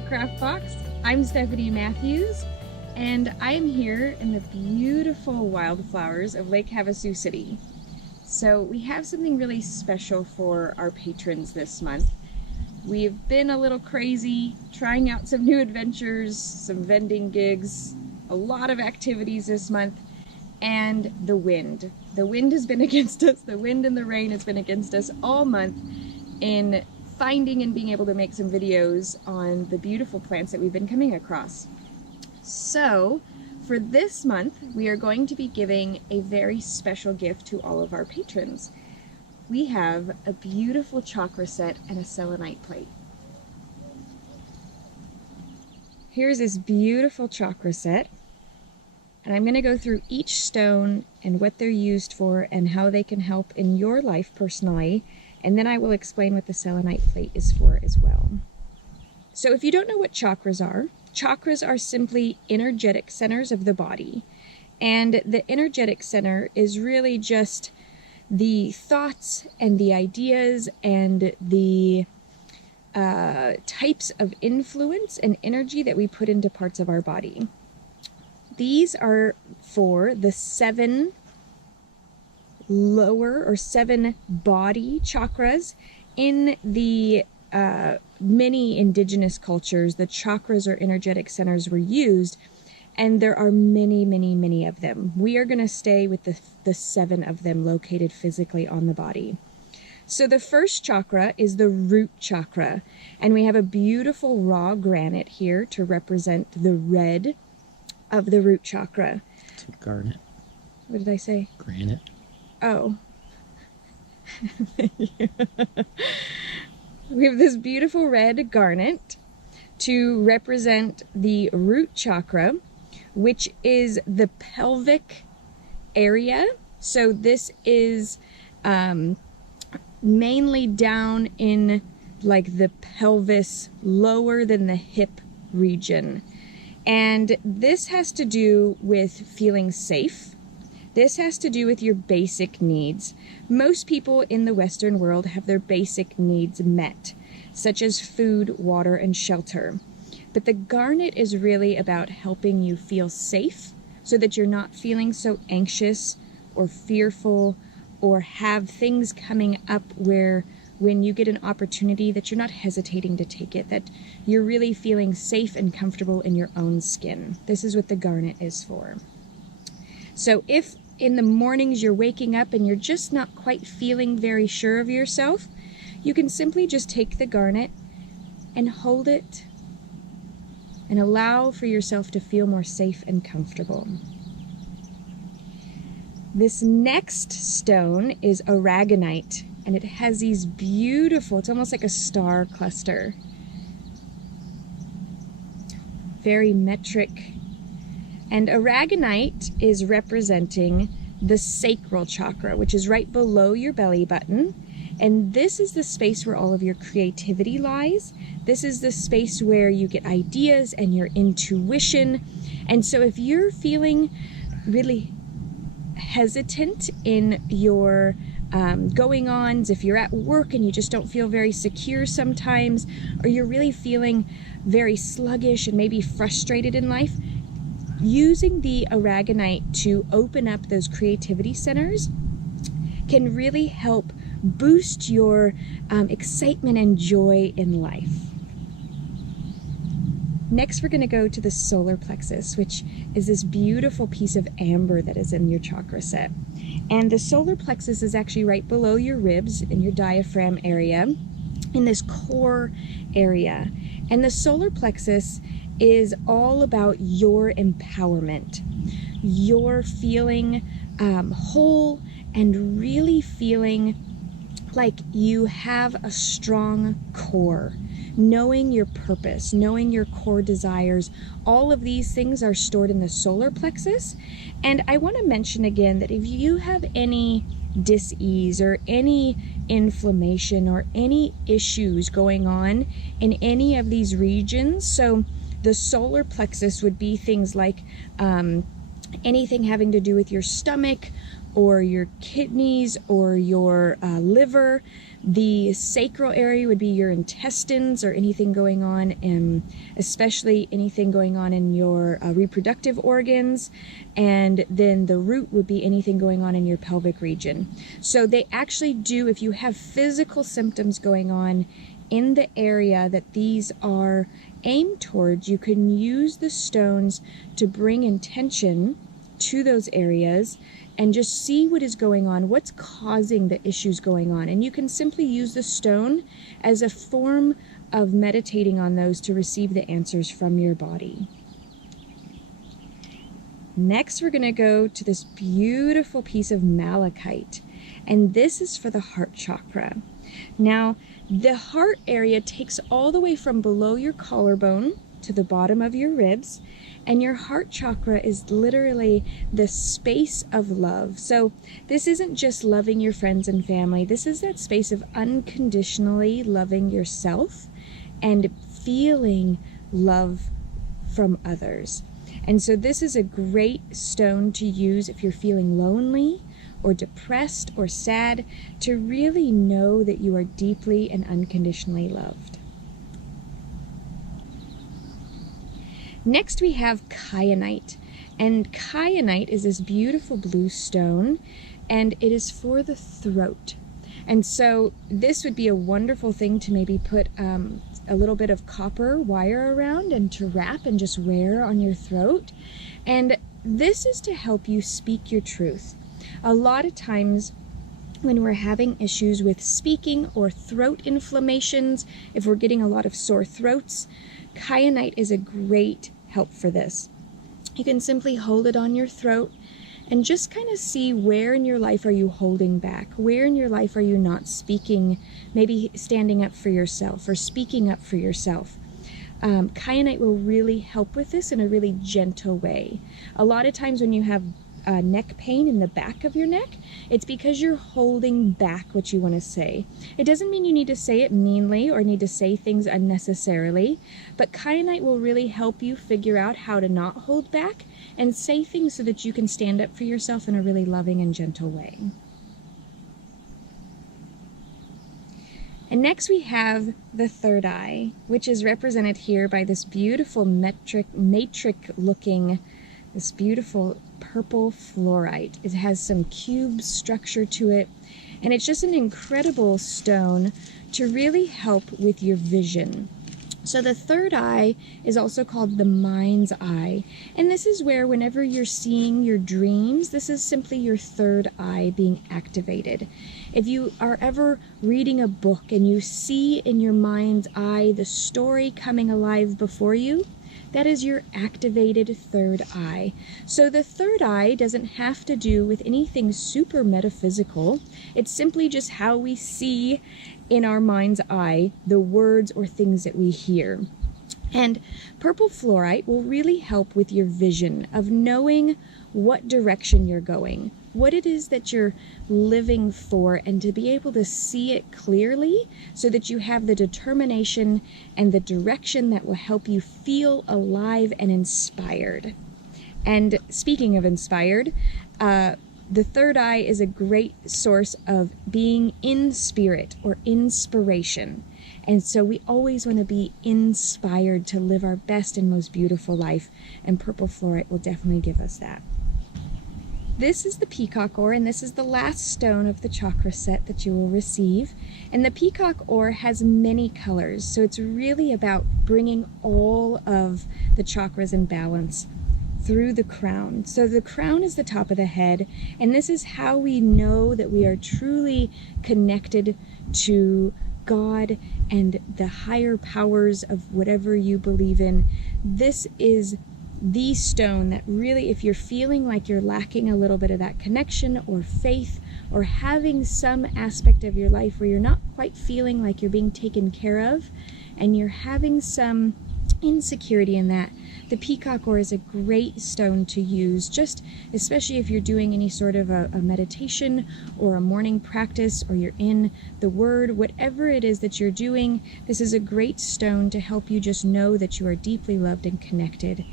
Chakra Craft Box. I'm Stephanie Matthews, and I am here in the beautiful wildflowers of Lake Havasu City. So we have something really special for our patrons this month. We've been a little crazy, trying out some new adventures, some vending gigs, a lot of activities this month, and the wind. The wind has been against us. The wind and the rain has been against us all month in finding and being able to make some videos on the beautiful plants that we've been coming across. So for this month, we are going to be giving a very special gift to all of our patrons. We have a beautiful chakra set and a selenite plate. Here's this beautiful chakra set, and I'm going to go through each stone and what they're used for and how they can help in your life personally, and then I will explain what the selenite plate is for as well. So if you don't know what chakras are simply energetic centers of the body, and the energetic center is really just the thoughts and the ideas and the types of influence and energy that we put into parts of our body. These are for the 7 lower or 7 body chakras. In the many indigenous cultures, the chakras or energetic centers were used, and there are many of them. We are going to stay with the 7 of them located physically on the body. So the first chakra is the root chakra, and we have a beautiful raw granite here to represent the red of the root chakra. It's garnet. What did I say? Granite. Oh. Thank you. We have this beautiful red garnet to represent the root chakra, which is the pelvic area. So this is mainly down in like the pelvis, lower than the hip region. And this has to do with feeling safe. This has to do with your basic needs. Most people in the Western world have their basic needs met, such as food, water, and shelter. But the garnet is really about helping you feel safe so that you're not feeling so anxious or fearful or have things coming up where when you get an opportunity that you're not hesitating to take it, that you're really feeling safe and comfortable in your own skin. This is what the garnet is for. So if in the mornings you're waking up and you're just not quite feeling very sure of yourself, you can simply just take the garnet and hold it and allow for yourself to feel more safe and comfortable. This next stone is Aragonite, and it has these beautiful, it's almost like a star cluster. Very metric. And Aragonite is representing the sacral chakra, which is right below your belly button. And this is the space where all of your creativity lies. This is the space where you get ideas and your intuition. And so if you're feeling really hesitant in your going-ons, if you're at work and you just don't feel very secure sometimes, or you're really feeling very sluggish and maybe frustrated in life, using the Aragonite to open up those creativity centers can really help boost your excitement and joy in life. Next, we're going to go to the solar plexus, which is this beautiful piece of amber that is in your chakra set. And the solar plexus is actually right below your ribs in your diaphragm area, in this core area. And the solar plexus is all about your empowerment, your feeling whole and really feeling like you have a strong core, knowing your purpose, knowing your core desires. All of these things are stored in the solar plexus. And I want to mention again that if you have any dis-ease or any inflammation or any issues going on in any of these regions, so the solar plexus would be things like anything having to do with your stomach or your kidneys or your liver. The sacral area would be your intestines or anything going on, especially anything going on in your reproductive organs. And then the root would be anything going on in your pelvic region. So they actually do, if you have physical symptoms going on in the area that these are aimed towards, you can use the stones to bring intention to those areas and just see what is going on, what's causing the issues going on. And you can simply use the stone as a form of meditating on those to receive the answers from your body. Next, we're going to go to this beautiful piece of malachite, and this is for the heart chakra. Now, the heart area takes all the way from below your collarbone to the bottom of your ribs, and your heart chakra is literally the space of love. So this isn't just loving your friends and family. This is that space of unconditionally loving yourself and feeling love from others. And so this is a great stone to use if you're feeling lonely or depressed or sad, to really know that you are deeply and unconditionally loved. Next we have kyanite, and kyanite is this beautiful blue stone, and it is for the throat. And so this would be a wonderful thing to maybe put a little bit of copper wire around and to wrap and just wear on your throat. And this is to help you speak your truth. A lot of times when we're having issues with speaking or throat inflammations, if we're getting a lot of sore throats, kyanite is a great help for this. You can simply hold it on your throat and just kind of see where in your life are you holding back? Where in your life are you not speaking, maybe standing up for yourself or speaking up for yourself? Kyanite will really help with this in a really gentle way. A lot of times when you have neck pain in the back of your neck, it's because you're holding back what you want to say. It doesn't mean you need to say it meanly or need to say things unnecessarily, but kyanite will really help you figure out how to not hold back and say things so that you can stand up for yourself in a really loving and gentle way. And next we have the third eye, which is represented here by this beautiful matrix looking, this beautiful purple fluorite. It has some cube structure to it, and it's just an incredible stone to really help with your vision. So the third eye is also called the mind's eye, and this is where whenever you're seeing your dreams, this is simply your third eye being activated. If you are ever reading a book and you see in your mind's eye the story coming alive before you, that is your activated third eye. So the third eye doesn't have to do with anything super metaphysical. It's simply just how we see in our mind's eye the words or things that we hear. And purple fluorite will really help with your vision of knowing what direction you're going, what it is that you're living for, and to be able to see it clearly so that you have the determination and the direction that will help you feel alive and inspired. And speaking of inspired, the third eye is a great source of being in spirit or inspiration. And so we always want to be inspired to live our best and most beautiful life, and purple fluorite will definitely give us that. This is the Peacock Ore, and this is the last stone of the Chakra Set that you will receive. And the Peacock Ore has many colors, so it's really about bringing all of the chakras in balance through the crown. So the crown is the top of the head, and this is how we know that we are truly connected to God and the higher powers of whatever you believe in. This is the stone that really, if you're feeling like you're lacking a little bit of that connection or faith, or having some aspect of your life where you're not quite feeling like you're being taken care of, and you're having some insecurity in that, the Peacock Ore is a great stone to use, just especially if you're doing any sort of a meditation or a morning practice, or you're in the Word, whatever it is that you're doing, this is a great stone to help you just know that you are deeply loved and connected.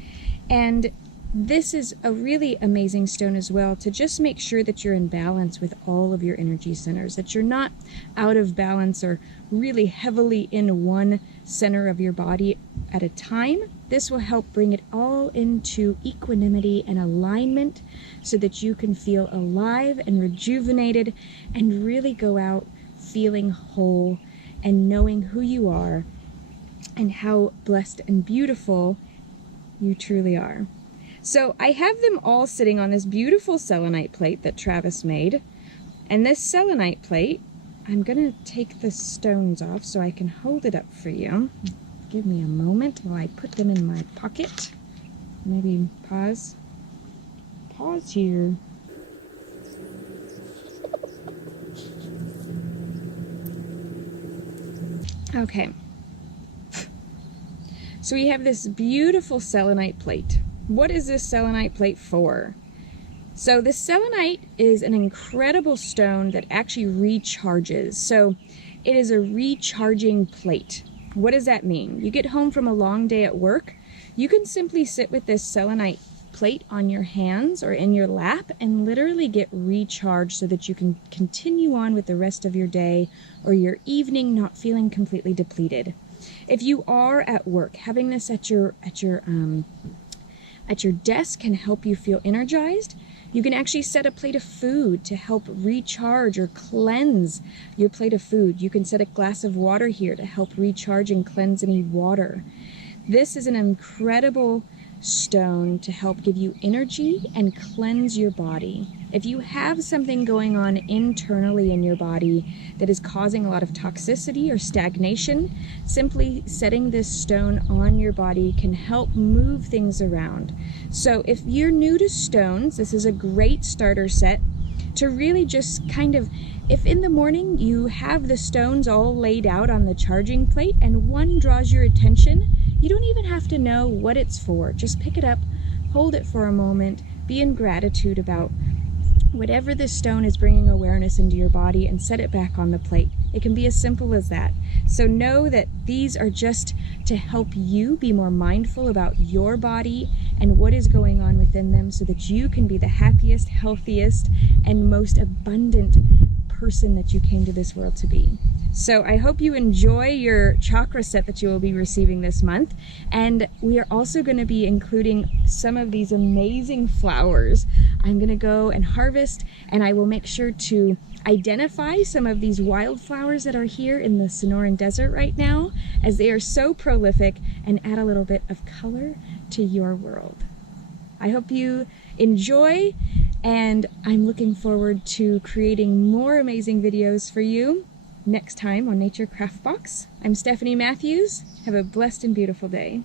And this is a really amazing stone as well to just make sure that you're in balance with all of your energy centers, that you're not out of balance or really heavily in one center of your body at a time. This will help bring it all into equanimity and alignment so that you can feel alive and rejuvenated and really go out feeling whole and knowing who you are and how blessed and beautiful you truly are. So I have them all sitting on this beautiful selenite plate that Travis made. And this selenite plate, I'm going to take the stones off so I can hold it up for you. Give me a moment while I put them in my pocket. Maybe pause. Pause here. Okay. So we have this beautiful selenite plate. What is this selenite plate for? So this selenite is an incredible stone that actually recharges. So it is a recharging plate. What does that mean? You get home from a long day at work, you can simply sit with this selenite plate on your hands or in your lap and literally get recharged so that you can continue on with the rest of your day or your evening not feeling completely depleted. If you are at work, having this at your desk can help you feel energized. You can actually set a plate of food to help recharge or cleanse your plate of food. You can set a glass of water here to help recharge and cleanse any water. This is an incredible stone to help give you energy and cleanse your body. If you have something going on internally in your body that is causing a lot of toxicity or stagnation, simply setting this stone on your body can help move things around. So if you're new to stones, this is a great starter set to really just kind of, if in the morning you have the stones all laid out on the charging plate and one draws your attention, you don't even have to know what it's for. Just pick it up, hold it for a moment, be in gratitude about whatever this stone is bringing awareness into your body and set it back on the plate. It can be as simple as that. So know that these are just to help you be more mindful about your body and what is going on within them so that you can be the happiest, healthiest, and most abundant person that you came to this world to be. So I hope you enjoy your chakra set that you will be receiving this month. And we are also going to be including some of these amazing flowers. I'm going to go and harvest, and I will make sure to identify some of these wildflowers that are here in the Sonoran Desert right now, as they are so prolific, and add a little bit of color to your world. I hope you enjoy, and I'm looking forward to creating more amazing videos for you next time on Nature Craft Box. I'm Stephanie Matthews. Have a blessed and beautiful day.